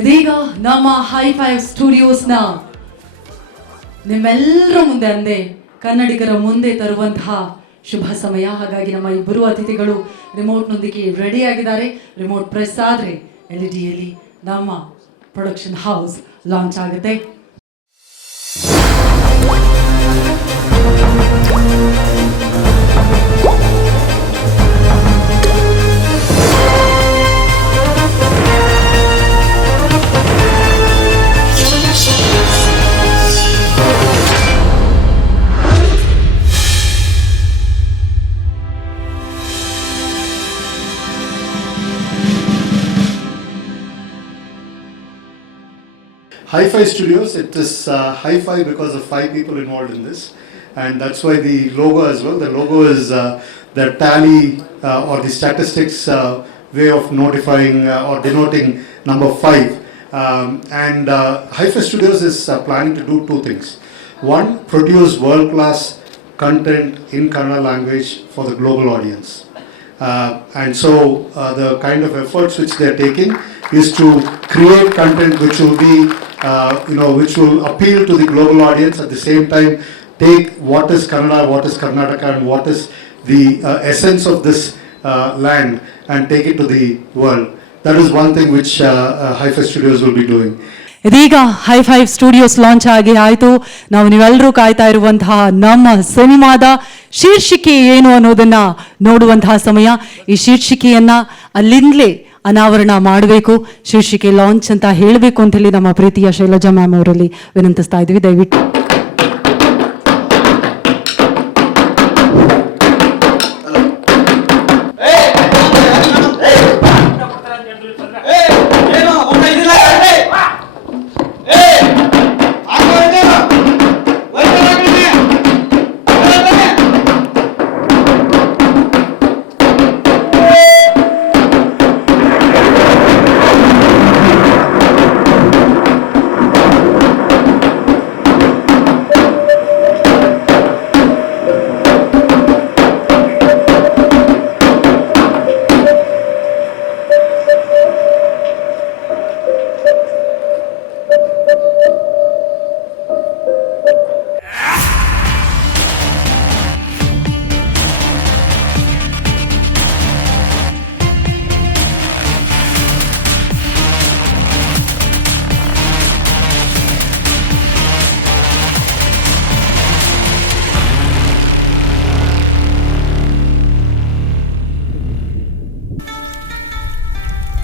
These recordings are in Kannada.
ಇದೀಗ ನಮ್ಮ ಹೈ5 ಸ್ಟುಡಿಯೋಸ್ನ ನಿಮ್ಮೆಲ್ಲರ ಮುಂದೆ ಅಂದೆ ಕನ್ನಡಿಗರ ಮುಂದೆ ತರುವಂತಹ ಶುಭ ಸಮಯ. ಹಾಗಾಗಿ ನಮ್ಮ ಇಬ್ಬರು ಅತಿಥಿಗಳು ರಿಮೋಟ್ನೊಂದಿಗೆ ರೆಡಿ ಆಗಿದ್ದಾರೆ. ರಿಮೋಟ್ ಪ್ರೆಸ್ ಆದರೆ ಎಲ್ಇಡಿಯಲ್ಲಿ ನಮ್ಮ ಪ್ರೊಡಕ್ಷನ್ ಹೌಸ್ ಲಾಂಚ್ ಆಗುತ್ತೆ. Hi5 Studios, it is Hi5 because of 5 people involved in this, and that's why the logo as well. The logo is the tally or the statistics way of notifying or denoting number 5. And Hi5 Studios is planning to do two things. One, produce world-class content in Kannada language for the global audience. And so the kind of efforts which they are taking is to create content which will be which will appeal to the global audience, at the same time take what is Kannada, what is Karnataka, and what is the essence of this land and take it to the world. That is one thing which Hi5 Studios will be doing. ಇದೀಗ ಹೈ5 ಸ್ಟುಡಿಯೋಸ್ ಲಾಂಚ್ ಆಗಿ ಆಯಿತು. ನಾವು ನೀವೆಲ್ಲರೂ ಕಾಯ್ತಾ ಇರುವಂತಹ ನಮ್ಮ ಸಿನಿಮಾದ ಶೀರ್ಷಿಕೆ ಏನು ಅನ್ನೋದನ್ನ ನೋಡುವಂತಹ ಸಮಯ. ಈ ಶೀರ್ಷಿಕೆಯನ್ನ ಅಲ್ಲಿಂದಲೇ ಅನಾವರಣ ಮಾಡಬೇಕು, ಶೀರ್ಷಿಕೆ ಲಾಂಚ್ ಅಂತ ಹೇಳಬೇಕು ಅಂತ ಹೇಳಿ ನಮ್ಮ ಪ್ರೀತಿಯ ಶೈಲಜಾ ಮ್ಯಾಮ್ ಅವರಲ್ಲಿ ವಿನಂತಿಸ್ತಾ ಇದ್ವಿ. ದಯವಿಟ್ಟು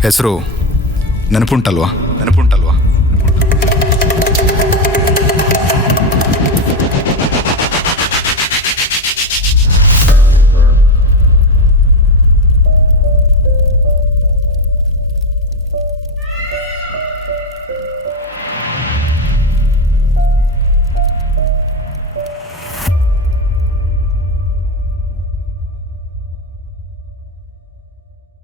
ಹೆಸರು ನೆನಪುಂಟಲ್ವಾ?